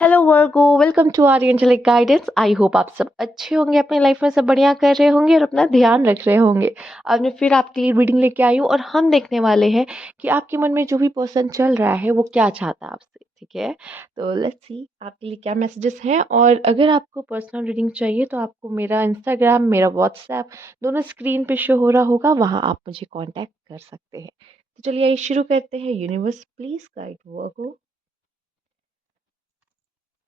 Hello Virgos, welcome to our angelic guidance. I hope आप सब अच्छे होंगे, अपनी लाइफ में सब बढ़िया कर रहे होंगे और अपना ध्यान रख रहे होंगे। आज मैं फिर आपके लिए रीडिंग लेके आई हूँ और हम देखने वाले हैं कि आपके मन में जो भी पर्सन चल रहा है वो क्या चाहता है आपसे। ठीक है, तो लेट्स सी आपके लिए क्या मैसेजेस हैं। और अगर आपको पर्सनल रीडिंग चाहिए तो आपको मेरा इंस्टाग्राम, मेरा व्हाट्सएप दोनों स्क्रीन पे शो हो रहा होगा, वहाँ आप मुझे कॉन्टैक्ट कर सकते हैं। तो चलिए आइए शुरू करते हैं। यूनिवर्स प्लीज गाइड वर्गो,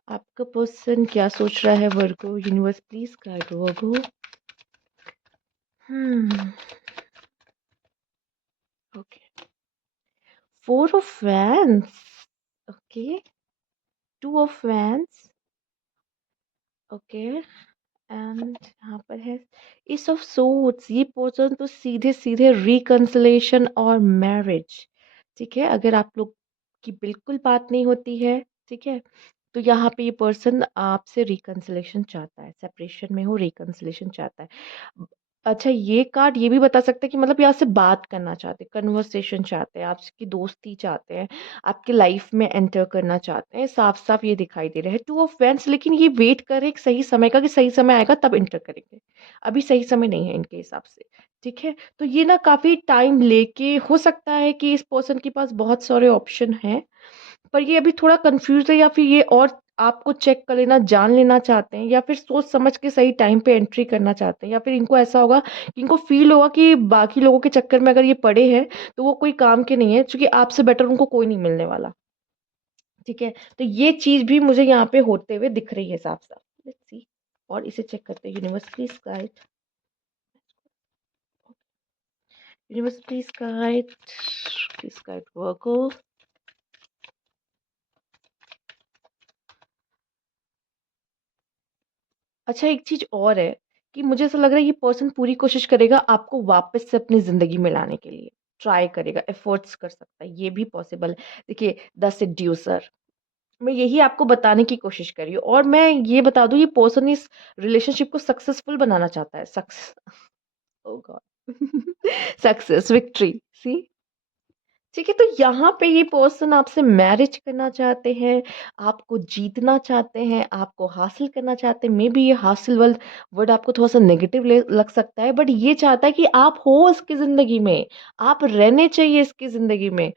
आपका पर्सन क्या सोच रहा है Virgo. Universe please guide Virgo. Hmm okay, four of wands, okay, two of wands, okay, and यहाँ पर है इस ऑफ सोर्ड्स। ये पर्सन तो सीधे सीधे रिकंसिलेशन और मैरिज। ठीक है, अगर आप लोग की बिल्कुल बात नहीं होती है, ठीक है, तो यहाँ पे ये पर्सन आपसे रिकंसिलेशन चाहता है, सेपरेशन में हो, रिकंसिलेशन चाहता है। अच्छा, ये कार्ड ये भी बता सकता है कि मतलब यहाँ से बात करना चाहते हैं, कन्वर्सेशन चाहते हैं, आपकी दोस्ती चाहते हैं, आपके लाइफ में एंटर करना चाहते हैं। साफ साफ ये दिखाई दे रहा है टू ऑफ वैंस, लेकिन ये वेट कर रहे हैं एक सही समय का कि सही समय आएगा तब एंटर करेंगे। अभी सही समय नहीं है इनके हिसाब से। ठीक है, तो ये ना काफी टाइम लेके हो सकता है कि इस पर्सन के पास बहुत सारे ऑप्शन हैं, पर ये अभी थोड़ा कंफ्यूज है, या फिर ये और आपको चेक कर लेना, जान लेना चाहते हैं, या फिर सोच समझ के सही टाइम पे एंट्री करना चाहते हैं, या फिर इनको ऐसा होगा कि इनको फील होगा कि बाकी लोगों के चक्कर में अगर ये पड़े हैं तो वो कोई काम के नहीं है, क्योंकि आपसे बेटर उनको कोई नहीं मिलने वाला। ठीक है, तो ये चीज भी मुझे यहाँ पे होते हुए दिख रही है साफ साफ। लेट्स सी, और इसे चेक करते हैं। Universe please guide, universe please guide Virgo. अच्छा, एक चीज और है कि मुझे ऐसा लग रहा है ये पर्सन पूरी कोशिश करेगा आपको वापस से अपनी जिंदगी में लाने के लिए, ट्राई करेगा, एफर्ट्स कर सकता है, ये भी पॉसिबल है। देखिए, द सेड्यूसर, मैं यही आपको बताने की कोशिश कर रही हूँ। और मैं ये बता दूं, ये पर्सन इस रिलेशनशिप को सक्सेसफुल बनाना चाहता है। सक्सेस, ओ गॉड, सक्सेस, विक्ट्री, सी। ठीक है, तो यहाँ पे ये पर्सन आपसे मैरिज करना चाहते हैं, आपको जीतना चाहते हैं, आपको हासिल करना चाहते हैं। मे बी ये हासिल वर्ड वर्ड आपको थोड़ा सा नेगेटिव लग सकता है, बट ये चाहता है कि आप हो इसकी जिंदगी में, आप रहने चाहिए इसकी जिंदगी में।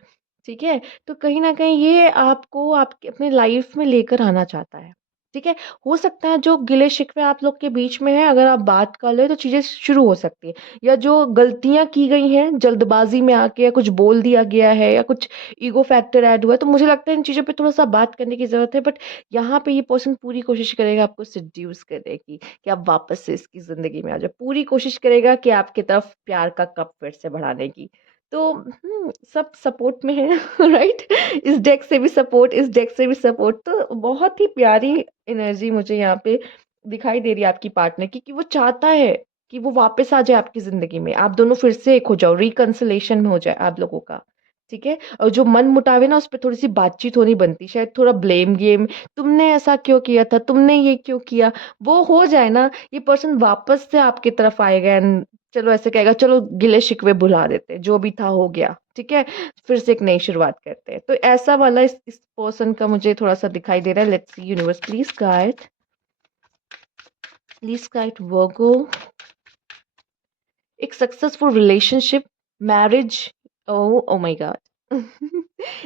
ठीक है, तो कहीं ना कहीं ये आपको आपके अपने लाइफ में लेकर आना चाहता है। ठीक है, हो सकता है जो गिले शिकवे आप लोग के बीच में है, अगर आप बात कर ले तो चीजें शुरू हो सकती है। या जो गलतियां की गई हैं जल्दबाजी में आके, या कुछ बोल दिया गया है, या कुछ ईगो फैक्टर ऐड हुआ है, तो मुझे लगता है इन चीज़ों पे थोड़ा सा बात करने की ज़रूरत है। बट यहाँ पे ये पर्सन पूरी कोशिश करेगा आपको सिड्यूस करने की, कि आप वापस से इसकी ज़िंदगी में आ जाओ। पूरी कोशिश करेगा कि आपकी तरफ प्यार का कप फिर से बढ़ाने की। तो सब सपोर्ट में है। राइट, इस डेक से भी सपोर्ट, इस डेक से भी सपोर्ट, तो बहुत ही प्यारी एनर्जी मुझे यहाँ पे दिखाई दे रही है आपकी पार्टनर की, कि वो चाहता है कि वो वापस आ जाए आपकी ज़िंदगी में, आप दोनों फिर से एक हो जाओ, रिकंसिलेशन में हो जाए आप लोगों का। ठीक है, और जो मन-मुटाव है ना, उस पे थोड़ी-सी बातचीत होनी बनती, शायद थोड़ा ब्लेम गेम, तुमने ऐसा क्यों किया था, तुमने ये क्यों किया, वो हो जाए ना, ये पर्सन वापस से आपकी तरफ आएगा एंड चलो ऐसे कहेगा, चलो गिले-शिकवे भुला देते हैं, जो भी था हो गया, ठीक है? फिर से एक नई शुरुआत करते हैं। तो ऐसा वाला इस पर्सन का मुझे थोड़ा-सा दिखाई दे रहा है। Let's see universe please guide Virgo. एक successful relationship, marriage, oh oh my god.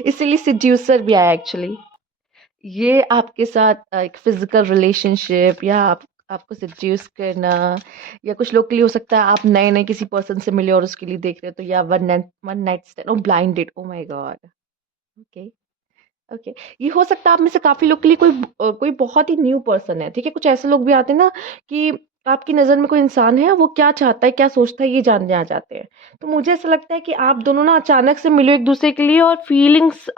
इसीलिए सेड्यूसर भी आया एक्चुअली। ये आपके साथ एक फिजिकल रिलेशनशिप, या आप आपको सेड्यूस करना, या कुछ लोग के लिए हो सकता है आप नए नए किसी पर्सन से मिले और उसके लिए देख रहे हो, तो या one night stand, oh blinded, oh my God. Okay, okay, ये हो सकता है आप में से काफ़ी लोग के लिए कोई बहुत ही न्यू पर्सन है। ठीक है, कुछ ऐसे लोग भी आते हैं ना कि आपकी नज़र में कोई इंसान है, वो क्या चाहता है, क्या सोचता है, ये जानने आ जाते हैं। तो मुझे ऐसा लगता है कि आप दोनों ना अचानक से मिले एक-दूसरे के लिए, और फीलिंग्स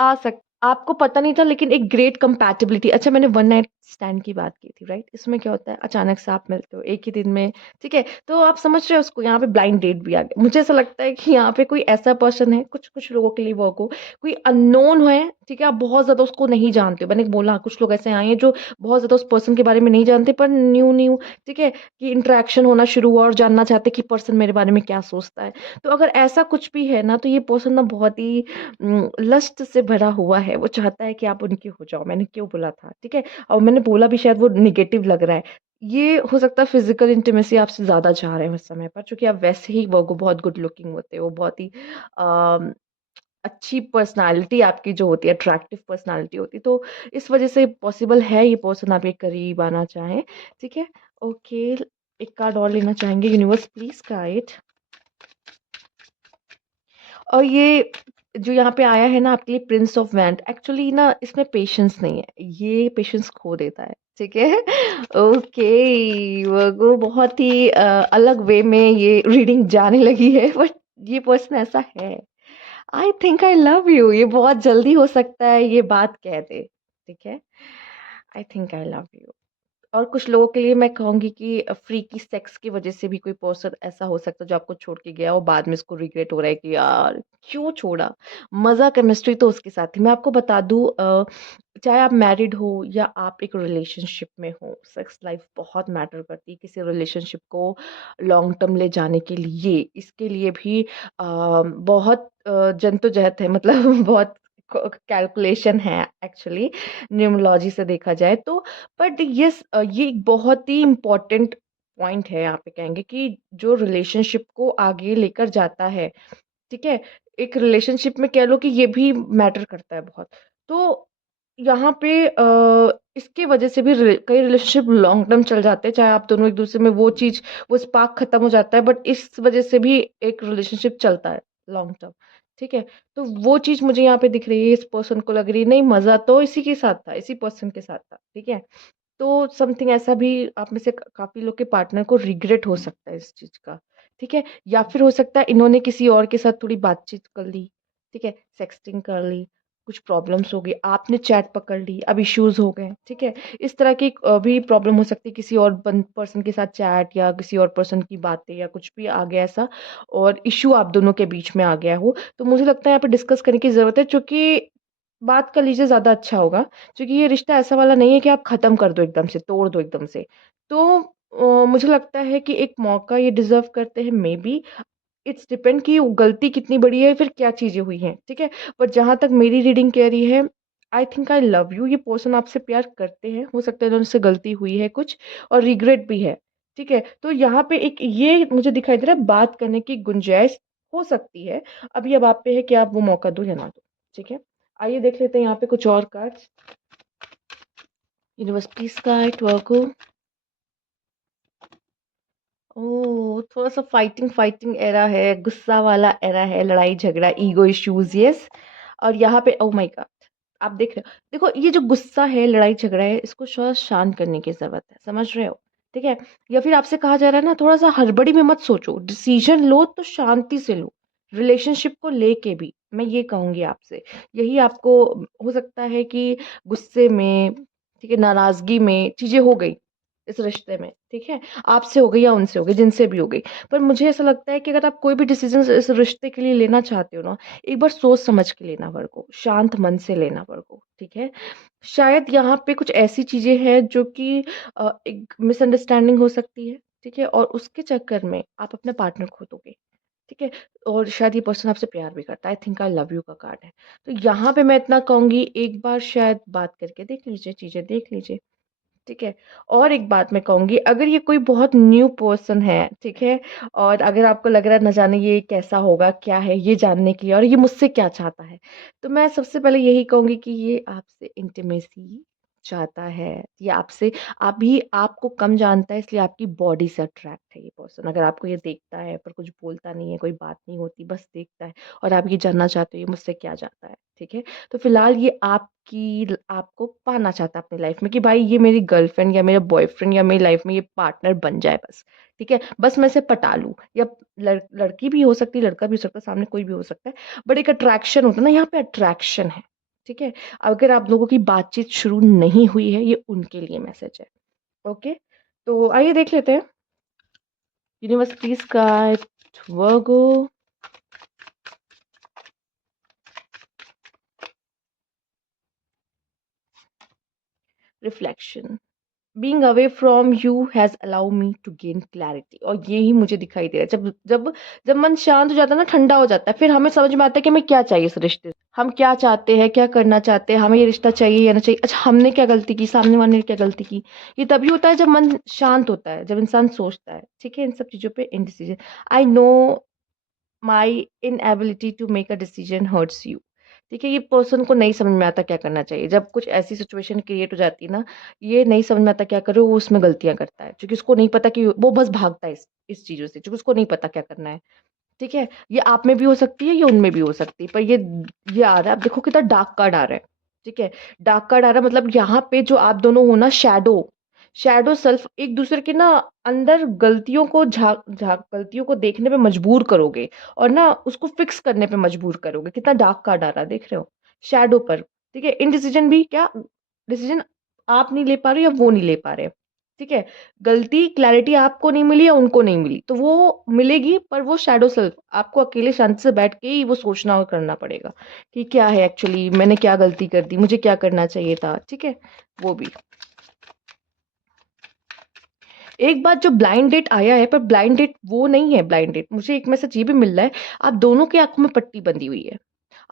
आपको पता नहीं था, लेकिन एक ग्रेट कंपैटिबिलिटी। अच्छा, मैंने वन नाइट स्टैंड की बात की थी, राइट? इसमें क्या होता है, अचानक से आप मिलते हो एक ही दिन में, ठीक है? तो आप समझ रहे हो उसको, यहाँ पे ब्लाइंड डेट भी आ गया। मुझे ऐसा लगता है कि यहाँ पे कोई ऐसा पर्सन है, कुछ लोगों के लिए वर्क हो, कोई अननोन है, ठीक है? आप बहुत ज़्यादा उसको नहीं जानते हो। मैंने बोला कुछ लोग ऐसे आए हैं जो बहुत ज़्यादा उस पर्सन के बारे में नहीं जानते, पर न्यू-न्यू, ठीक है? कि इंटरैक्शन होना शुरू हुआ और जानना चाहते हैं कि पर्सन मेरे बारे में क्या सोचता है। तो अगर ऐसा कुछ भी है ना, तो ये पर्सन ना बहुत ही लस्ट से भरा हुआ है। वो चाहता है कि आप उनके हो जाओ। मैंने क्यों बोला था, ठीक है? और मैंने बोला भी, शायद वो नेगेटिव लग रहा है। ये हो सकता है फिज़िकल इंटीमेसी आपसे ज़्यादा चाह रहे हैं उस समय पर, चूँकि आप वैसे ही वो बहुत गुड लुकिंग होते हो, बहुत ही अ, अच्छी पर्सनैलिटी आपकी जो होती है, अट्रैक्टिव पर्सनैलिटी होती है, तो इस वज़ह से पॉसिबल है ये पर्सन आपके करीब आना चाहे, ठीक है? ओके, एक कार्ड और लेना चाहेंगे, यूनिवर्स प्लीज़ गाइड। और ये जो यहाँ पे आया है ना आपके लिए, प्रिंस ऑफ वैंड, एक्चुअली ना इसमें पेशेंस नहीं है, ये पेशेंस खो देता है, ठीक है? ओके, वो बहुत ही अलग वे में ये रीडिंग जाने लगी है, बट ये पर्सन ऐसा है। I think I love you, ये बहुत जल्दी हो सकता है ये बात कह दे, ठीक है? I think I love you. और कुछ लोगों के लिए मैं कहूँगी कि फ्रीकी सेक्स की वज़ह से भी कोई पर्सन ऐसा हो सकता है जो आपको छोड़ के गया और बाद में इसको रिग्रेट हो रहा है कि यार क्यों छोड़ा? मज़ा केमिस्ट्री तो उसके साथ थी। मैं आपको बता दूँ, चाहे आप मैरिड हो या आप एक रिलेशनशिप में हो, सेक्स लाइफ़ बहुत मैटर करती है किसी रिलेशनशिप को लॉन्ग टर्म ले जाने के लिए। इसके लिए भी बहुत जद्दोजहद है, मतलब बहुत कैलकुलेशन है एक्चुअली, न्यूमरोलॉजी से देखा जाए तो। बट यस, ये एक बहुत ही इम्पोर्टेंट पॉइंट है, यहाँ पे कहेंगे कि जो रिलेशनशिप को आगे लेकर जाता है, ठीक है? एक रिलेशनशिप में कह लो कि ये भी मैटर करता है बहुत। तो यहाँ पे इसकी वजह से भी कई रिलेशनशिप लॉन्ग टर्म चल जाते हैं, चाहे आप दोनों एक-दूसरे में वो चीज़, वो स्पार्क खत्म हो जाता है, बट इस वजह से भी एक रिलेशनशिप चलता है लॉन्ग टर्म, ठीक है? तो वो चीज़ मुझे यहाँ पे दिख रही है, इस पर्सन को लग रही है, नहीं मज़ा तो इसी के साथ था, इसी पर्सन के साथ था, ठीक है? तो समथिंग ऐसा भी आप में से काफ़ी लोग के पार्टनर को रिग्रेट हो सकता है इस चीज़ का, ठीक है? या फिर हो सकता है इन्होंने किसी और के साथ थोड़ी बातचीत कर ली, ठीक है? सेक्सटिंग कर ली, कुछ प्रॉब्लम्स हो गई, आपने चैट पकड़ ली, अब इश्यूज़ हो गए, ठीक है? इस तरह की भी प्रॉब्लम हो सकती है, किसी और पर्सन के साथ चैट या किसी और पर्सन की बातें या कुछ भी आ गया ऐसा, और इश्यू आप दोनों के बीच में आ गया हो। तो मुझे लगता है यहाँ पे डिस्कस करने की ज़रूरत है, चूँकि बात कर लीजिए ज़्यादा अच्छा होगा। क्योंकि ये रिश्ता ऐसा वाला नहीं है कि आप ख़त्म कर दो एकदम से, तोड़ दो एकदम से। तो मुझे लगता है कि एक मौका ये डिज़र्व करते हैं, मेबी इट्स डिपेंड कि वो गलती कितनी बड़ी है, फिर क्या चीज़ें हुई हैं, ठीक है? बट जहाँ तक मेरी रीडिंग कह रही है, I think I love you, ये पर्सन आपसे प्यार करते हैं, हो सकता है उनसे गलती हुई है कुछ और रिग्रेट भी है, ठीक है? तो यहाँ पे एक ये मुझे दिखाई दे रहा है, बात करने की गुंजाइश हो सकती है। अभी अब आप पे है कि आप वो मौका दो या ना दो, ठीक है? आइए देख लेते हैं यहाँ पे कुछ और कार्ड्स। यूनिवर्स प्लीज गाइड वर्गो। ओह! थोड़ा-सा फाइटिंग एरा है, गुस्सा वाला एरा है, लड़ाई-झगड़ा, ईगो इश्यूज़, यस। और यहाँ पे ओह माय गॉड! आप देख रहे हो, देखो ये जो गुस्सा है, लड़ाई-झगड़ा है, इसको थोड़ा शांत करने की ज़रूरत है, समझ रहे हो? ठीक है? या फिर आपसे कहा जा रहा है ना, थोड़ा-सा हड़बड़ी में मत सोचो, डिसीज़न लो तो शांति से लो, रिलेशनशिप को लेके भी, मैं ये कहूँगी आपसे। यही आपको हो सकता है कि गुस्से में, ठीक है, नाराज़गी में चीज़ें हो गई इस रिश्ते में, ठीक है? आपसे हो गई या उनसे हो गई, जिनसे भी हो गई। पर मुझे ऐसा लगता है कि अगर आप कोई भी डिसीज़न इस रिश्ते के लिए लेना चाहते हो ना, एक बार सोच समझ के लेना वर्को, शांत मन से लेना वर्को, ठीक है? शायद यहाँ पे कुछ ऐसी चीज़ें हैं जो कि एक मिसअंडरस्टैंडिंग हो सकती है, ठीक है? और उसके चक्कर में आप अपना पार्टनर खो दोगे, ठीक है? और शायद ये पर्सन आपसे प्यार भी करता है। I think I love you का कार्ड है। तो यहाँ पे मैं इतना कहूँगी, एक बार शायद बात करके देख लीजिए, चीज़ें देख लीजिए। ठीक है? और एक बात मैं कहूँगी, अगर ये कोई बहुत न्यू पर्सन है, ठीक है? और अगर आपको लग रहा है न जाने ये कैसा होगा, क्या है, ये जानने के लिए और ये मुझसे क्या चाहता है, तो मैं सबसे पहले यही कहूँगी कि ये आपसे इंटिमेसी चाहता है। ये आपसे अभी आपको कम जानता है, इसलिए आपकी बॉडी से अट्रैक्ट है ये पर्सन। अगर आपको ये देखता है पर कुछ बोलता नहीं है, कोई बात नहीं होती, बस देखता है और आप ये जानना चाहते हो ये मुझसे क्या चाहता है, ठीक है? तो फिलहाल ये आपको पाना चाहता है अपनी लाइफ में कि भाई ये मेरी गर्लफ्रेंड या मेरा बॉयफ्रेंड या मेरी लाइफ में ये पार्टनर बन जाए बस, ठीक है? बस मैं इसे पटा लूँ, या लड़की भी हो सकती है, लड़का भी हो सकता है, सामने कोई भी हो सकता है, बट एक अट्रैक्शन होता है ना, यहाँ पे अट्रैक्शन है, ठीक है? अगर आप लोगों की बातचीत शुरू नहीं हुई है, ये उनके लिए मैसेज है। ओके? तो आइए देख लेते हैं। Universe please guide Virgo. Reflection. Being away from you has allow me to gain clarity, और ये ही मुझे दिखाई दे रहा है। जब जब जब मन शांत हो जाता है ना, ठंडा हो जाता है, फिर हमें समझ में आता है कि हमें क्या चाहिए इस रिश्ते से। हम क्या चाहते हैं, क्या करना चाहते हैं, हमें ये रिश्ता चाहिए या ना चाहिए। अच्छा, हमने क्या गलती की, सामने वाले ने क्या गलती की। ये तभी होता है जब मन शांत होता है, जब इंसान सोचता है। ठीक है? इन सब चीज़ों पे indecision. I know my inability to make a decision hurts you. ठीक है? ये पर्सन को नहीं समझ में आता क्या करना चाहिए। जब कुछ ऐसी सिचुएशन क्रिएट हो जाती है ना, ये नहीं समझ में आता क्या करे, वो उसमें गलतियाँ करता है। क्योंकि उसको नहीं पता कि वो बस भागता है इस चीज़ों से, क्योंकि उसको नहीं पता क्या करना है। ठीक है? ये आप में भी हो सकती है, ये उनमें भी हो सकती है। पर ये आ रहा है, आप देखो कितना डार्क कार्ड आ रहा है। ठीक है? डार्क कार्ड आ रहा है, मतलब यहाँ पे जो आप दोनों हो ना, शैडो शैडो सेल्फ एक दूसरे के ना अंदर गलतियों को झाँक झाँक गलतियों को देखने पे मजबूर करोगे, और ना उसको फिक्स करने पे मजबूर करोगे। कितना डार्क कार्ड आ रहा है, देख रहे हो? शैडो पर। ठीक है? इनडिसीजन भी क्या, डिसीजन आप नहीं ले पा रहे, या वो नहीं ले पा रहे। ठीक है? गलती क्लैरिटी आपको नहीं मिली या उनको नहीं मिली, तो वो मिलेगी, पर वो शैडो सेल्फ आपको अकेले शांति से बैठ के ही वो सोचना और करना पड़ेगा कि क्या है एक्चुअली, मैंने क्या गलती कर दी, मुझे क्या करना चाहिए था। ठीक है? वो भी एक बात, जो ब्लाइंड डेट आया है, पर ब्लाइंड डेट वो नहीं है। ब्लाइंड डेट, मुझे एक मैसेज ये भी मिल रहा है, आप दोनों की आंखों में पट्टी बंधी हुई है।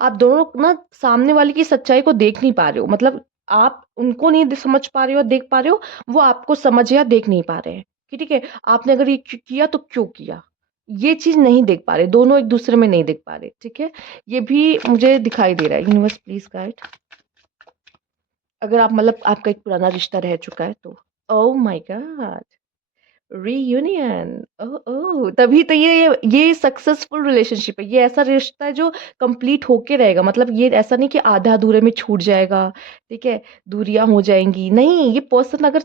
आप दोनों ना सामने वाले की सच्चाई को देख नहीं पा रहे हो, मतलब आप उनको नहीं समझ पा रहे हो, देख पा रहे हो, वो आपको समझ या देख नहीं पा रहे हैं कि ठीक है, आपने अगर ये किया तो क्यों किया, ये चीज नहीं देख पा रहे, दोनों एक दूसरे में नहीं देख पा रहे। ठीक है? ये भी मुझे दिखाई दे रहा है। यूनिवर्स प्लीज गाइड, अगर आप मतलब आपका एक पुराना रिश्ता रह चुका है तो। Oh my god, reunion. Oh oh, तभी तो ये सक्सेसफुल रिलेशनशिप है। ये ऐसा रिश्ता है जो कंप्लीट होके रहेगा, मतलब ये ऐसा नहीं कि आधा अधूरे में छूट जाएगा। ठीक है? दूरियां हो जाएंगी, नहीं। ये पर्सन अगर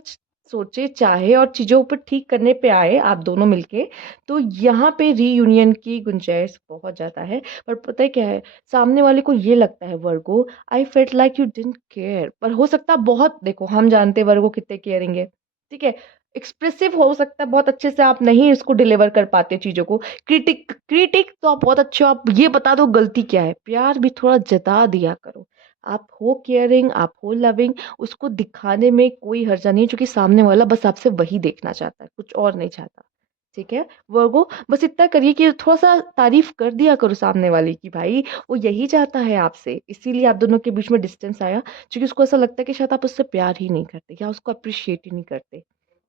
सोचे, चाहे और चीजों पर ठीक करने पे आए आप दोनों मिलके, तो यहाँ पे रीयूनियन की गुंजाइश बहुत ज्यादा है। पर पता है क्या है, सामने वाले को ये लगता है Virgo, I felt like you didn't care. पर हो सकता है बहुत, देखो हम जानते हैं वर्गो कितने केयरिंग है। ठीक है? एक्सप्रेसिव हो सकता है बहुत अच्छे से, आप नहीं इसको डिलीवर कर पाते चीज़ों को। क्रिटिक क्रिटिक तो आप बहुत अच्छे हो, आप ये बता दो गलती क्या है। प्यार भी थोड़ा जता दिया करो। आप हो केयरिंग, आप हो लविंग, उसको दिखाने में कोई हर्जा नहीं है, क्योंकि सामने वाला बस आपसे वही देखना चाहता है, कुछ और नहीं चाहता। ठीक है? वर्गो, बस इतना करिए कि थोड़ा सा तारीफ कर दिया करो सामने वाले की, भाई वो यही चाहता है आपसे, इसीलिए आप दोनों के बीच में डिस्टेंस आया, क्योंकि उसको ऐसा लगता है कि शायद आप उससे प्यार ही नहीं करते, या उसको अप्रिशिएट ही नहीं करते।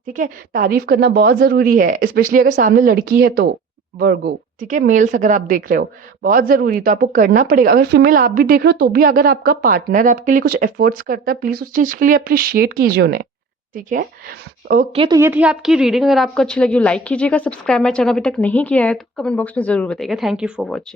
ठीक है? तारीफ करना बहुत ज़रूरी है, स्पेशली अगर सामने लड़की है तो। वर्गो, ठीक है? मेल्स अगर आप देख रहे हो, बहुत ज़रूरी, तो आपको करना पड़ेगा। अगर फीमेल आप भी देख रहे हो तो भी, अगर आपका पार्टनर आपके लिए कुछ एफर्ट्स करता है, प्लीज़ उस चीज़ के लिए अप्रिशिएट कीजिए उन्हें। ठीक है? ओके, तो ये थी आपकी रीडिंग। अगर आपको अच्छी लगी हो लाइक कीजिएगा, सब्सक्राइब मेरा चैनल अभी तक नहीं किया है तो कमेंट बॉक्स में ज़रूर बताइएगा। Thank you for watching.